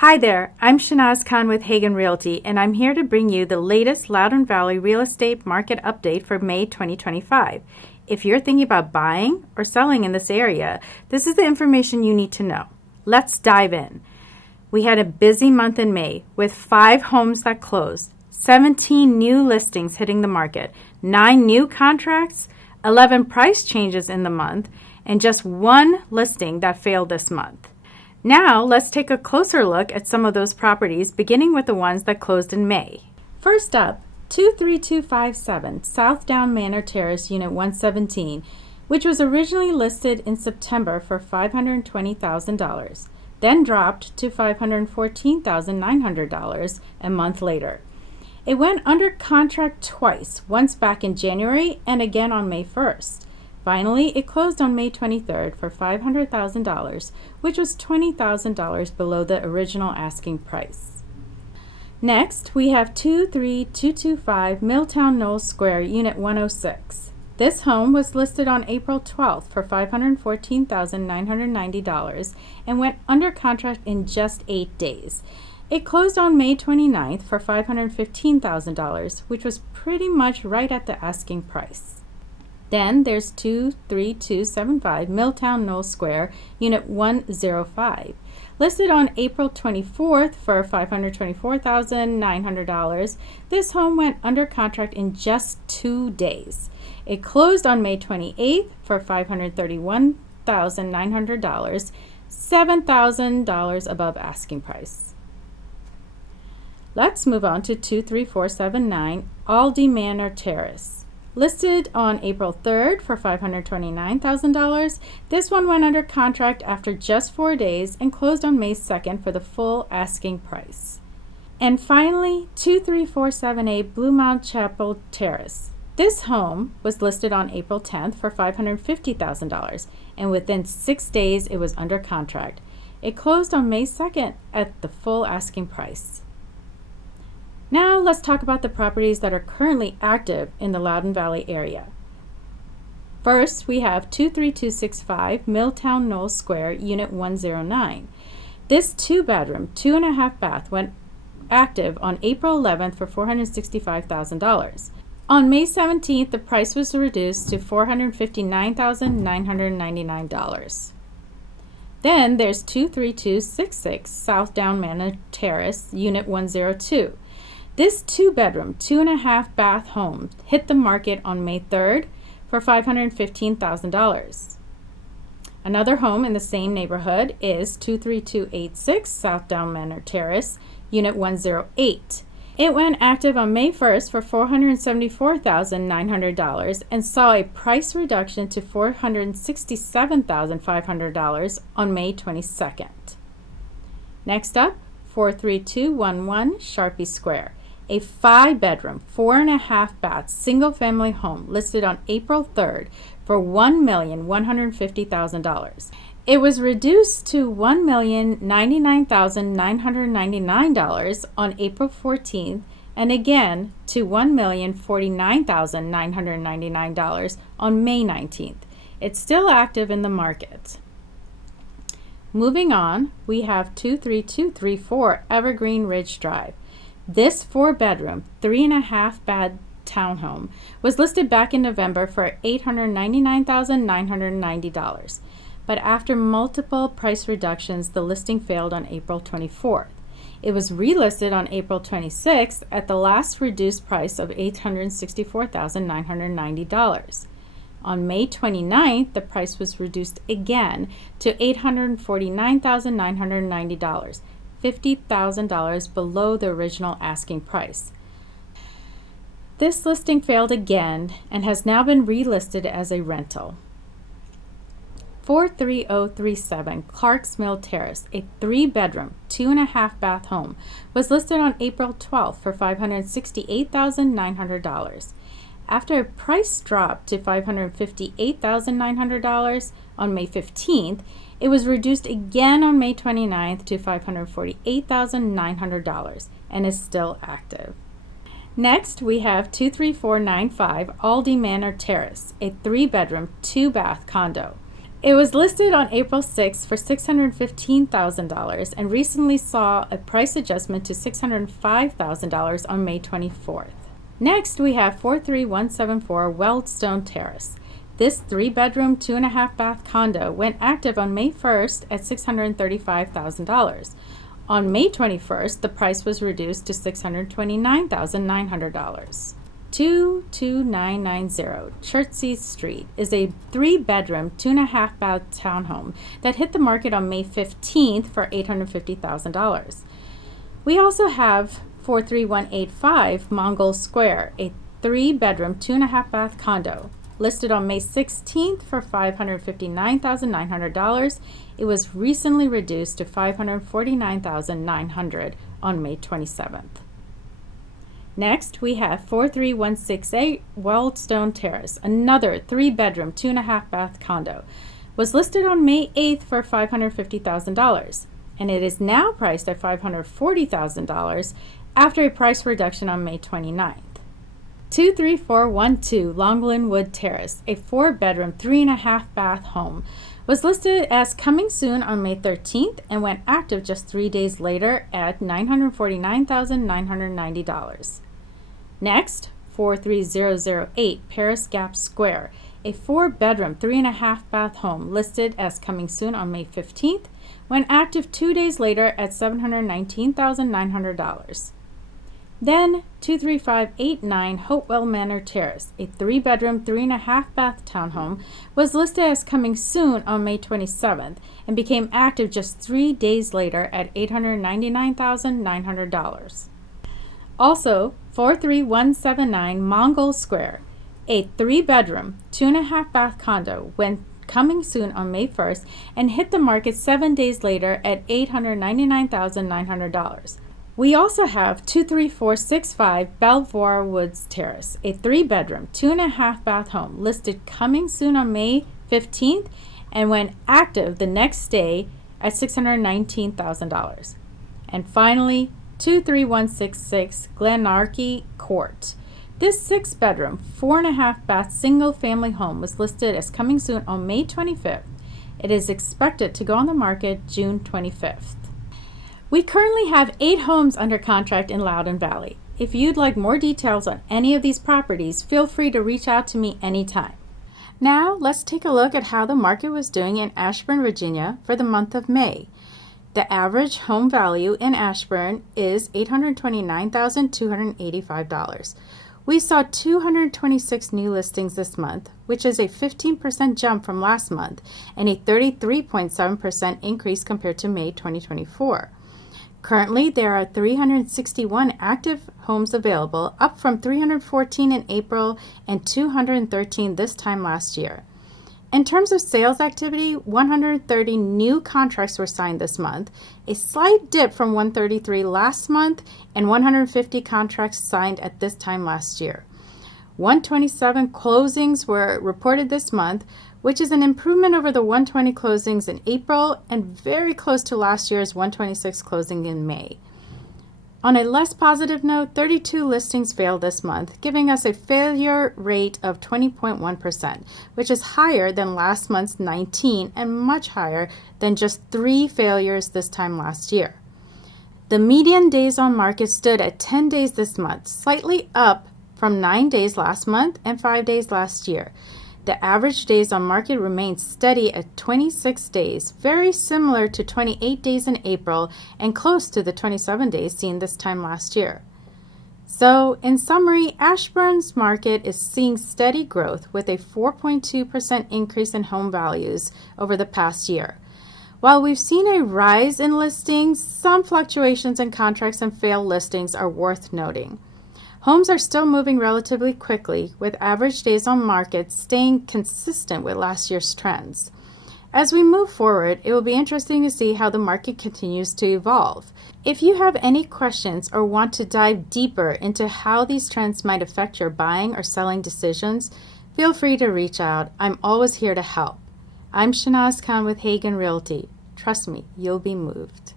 Hi there, I'm Shehnaz with Hagan Realty, and I'm here to bring you the latest Loudoun Valley real estate market update for May 2025. If you're thinking about buying or selling in this area, this is the information you need to know. Let's dive in. We had a busy month in May with 5 homes that closed, 17 new listings hitting the market, 9 new contracts, 11 price changes in the month, and just 1 listing that failed this month. Now, let's take a closer look at some of those properties, beginning with the ones that closed in May. First up, 23257 South Down Manor Terrace, Unit 117, which was originally listed in September for $520,000, then dropped to $514,900 a month later. It went under contract twice, once back in January and again on May 1st. Finally, it closed on May 23rd for $500,000, which was $20,000 below the original asking price. Next, we have 23225 Milltown Knowles Square, Unit 106. This home was listed on April 12th for $514,990 and went under contract in just 8 days. It closed on May 29th for $515,000, which was pretty much right at the asking price. Then there's 23275 Milltown Knowles Square, Unit 105. Listed on April 24th for $524,900, this home went under contract in just 2 days. It closed on May 28th for $531,900, $7,000 above asking price. Let's move on to 23479 Aldi Manor Terrace. Listed on April 3rd for $529,000, this one went under contract after just 4 days and closed on May 2nd for the full asking price. And finally, 23478 Blue Mount Chapel Terrace. This home was listed on April 10th for $550,000, and within 6 days it was under contract. It closed on May 2nd at the full asking price. Now let's talk about the properties that are currently active in the Loudoun Valley area. First, we have 23265 Milltown Knowles Square, Unit 109. This 2-bedroom, 2.5 bath went active on April 11th for $465,000. On May 17th, the price was reduced to $459,999. Then there's 23266 South Down Manor Terrace, Unit 102. This 2-bedroom, 2.5 bath home hit the market on May 3rd for $515,000. Another home in the same neighborhood is 23286 South Down Manor Terrace, Unit 108. It went active on May 1st for $474,900 and saw a price reduction to $467,500 on May 22nd. Next up, 43211 Sharpie Square. A 5-bedroom, 4.5 bath, single-family home listed on April 3rd for $1,150,000. It was reduced to $1,099,999 on April 14th and again to $1,049,999 on May 19th. It's still active in the market. Moving on, we have 23234 Evergreen Ridge Drive. This 4-bedroom, 3.5 bath townhome was listed back in November for $899,990. But after multiple price reductions, the listing failed on April 24th. It was relisted on April 26th at the last reduced price of $864,990. On May 29th, the price was reduced again to $849,990. $50,000 below the original asking price. This listing failed again and has now been relisted as a rental. 43037 Clarks Mill Terrace, a 3-bedroom, 2.5 bath home, was listed on April 12th for $568,900. After a price drop to $558,900 on May 15th, it was reduced again on May 29th to $548,900 and is still active. Next, we have 23495 Aldi Manor Terrace, a 3-bedroom, 2-bath condo. It was listed on April 6th for $615,000 and recently saw a price adjustment to $605,000 on May 24th. Next, we have 43174 Weldstone Terrace. This 3-bedroom, 2.5-bath condo went active on May 1st at $635,000. On May 21st, the price was reduced to $629,900. 22990 Chertsey Street is a 3-bedroom, 2.5-bath townhome that hit the market on May 15th for $850,000. We also have 43185 Mongol Square, a 3-bedroom, 2.5-bath condo, listed on May 16th for $559,900. It was recently reduced to $549,900 on May 27th. Next, we have 43168 Weldstone Terrace, another 3-bedroom, 2.5-bath condo, was listed on May 8th for $550,000, and it is now priced at $540,000 after a price reduction on May 29th. 23412 Longland Wood Terrace, a 4-bedroom, 3.5-bath home, was listed as coming soon on May 13th and went active just 3 days later at $949,990. Next, 43008 Paris Gap Square, a 4-bedroom, 3.5-bath home listed as coming soon on May 15th, went active 2 days later at $719,900. Then 23589 Hopewell Manor Terrace, a 3-bedroom, 3.5-bath townhome, was listed as coming soon on May 27th and became active just 3 days later at $899,900. Also, 43179 Mongol Square, a 3-bedroom, 2.5-bath condo, went coming soon on May 1st and hit the market 7 days later at $899,900. We also have 23465 Belvoir Woods Terrace, a 3-bedroom, 2.5-bath home listed coming soon on May 15th and went active the next day at $619,000. And finally, 23166 Glenarchy Court. This 6-bedroom, 4.5-bath single-family home was listed as coming soon on May 25th. It is expected to go on the market June 25th. We currently have 8 homes under contract in Loudoun Valley. If you'd like more details on any of these properties, feel free to reach out to me anytime. Now, let's take a look at how the market was doing in Ashburn, Virginia for the month of May. The average home value in Ashburn is $829,285. We saw 226 new listings this month, which is a 15% jump from last month and a 33.7% increase compared to May 2024. Currently, there are 361 active homes available, up from 314 in April and 213 this time last year. In terms of sales activity, 130 new contracts were signed this month, a slight dip from 133 last month and 150 contracts signed at this time last year. 127 closings were reported this month, which is an improvement over the 120 closings in April and very close to last year's 126 closing in May. On a less positive note, 32 listings failed this month, giving us a failure rate of 20.1%, which is higher than last month's 19 and much higher than just 3 failures this time last year. The median days on market stood at 10 days this month, slightly up from 9 days last month and 5 days last year. The average days on market remained steady at 26 days, very similar to 28 days in April and close to the 27 days seen this time last year. So, in summary, Ashburn's market is seeing steady growth with a 4.2% increase in home values over the past year. While we've seen a rise in listings, some fluctuations in contracts and failed listings are worth noting. Homes are still moving relatively quickly, with average days on market staying consistent with last year's trends. As we move forward, it will be interesting to see how the market continues to evolve. If you have any questions or want to dive deeper into how these trends might affect your buying or selling decisions, feel free to reach out. I'm always here to help. I'm Shehnaz with Hagan Realty. Trust me, you'll be moved.